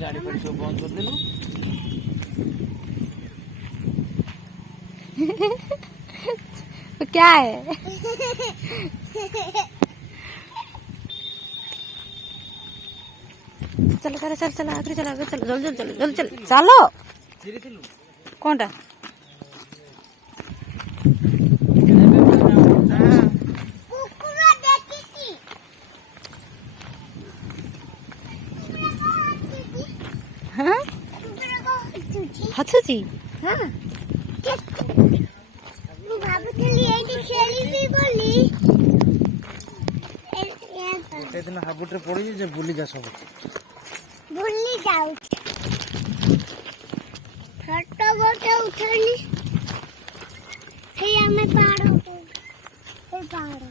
गाड़ी पर सब बंद कर देलु क्या है? चलो चलो चल चलो आखिर चलो चलो जल्दी जल्दी चलो जल्दी चलो चलो कौन टा हाँ हसुची हाँ दिन हाबुटे पड़ी जे बुली जा सब बुली जाऊ फोटो बोटे उठनी हे हमें पहाड़ हे पहाड़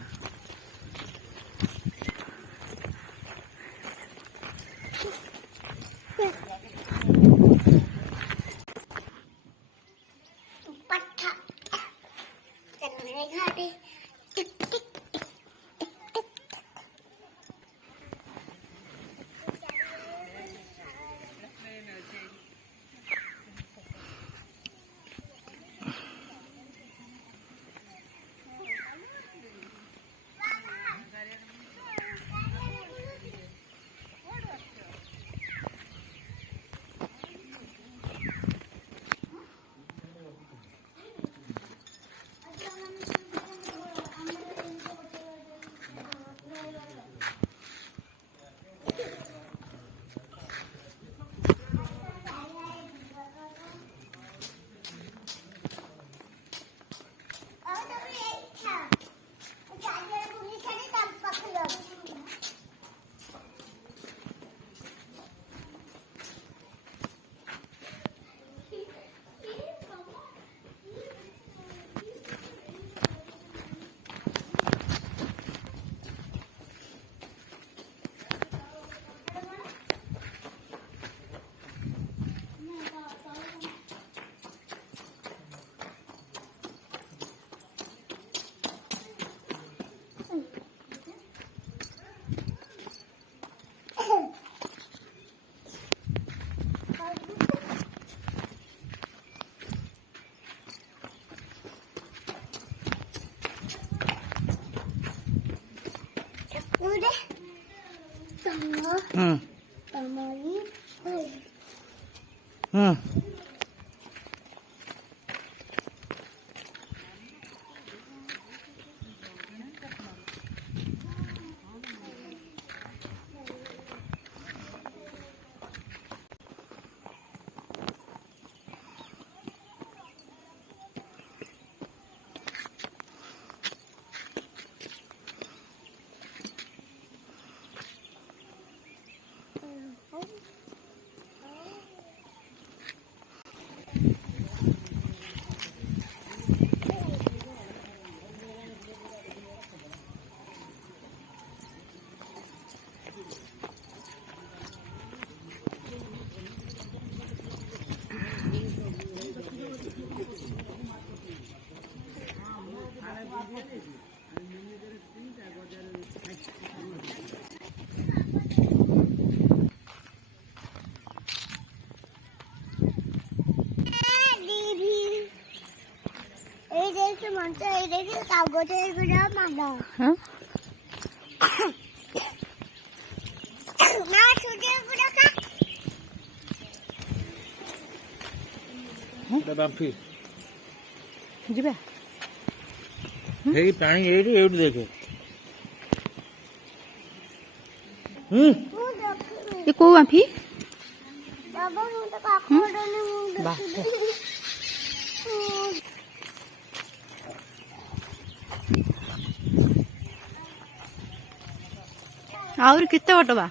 पट्टा चलने घाटे टिक टिक कागजेर गुड़ा माला हाँ ना छुटे गुड़ा का बाफी जीबा हे पानी एडी एडी देखे ये को बाफी बाबा मुझे काकोड़ने वाह और कितने बटवा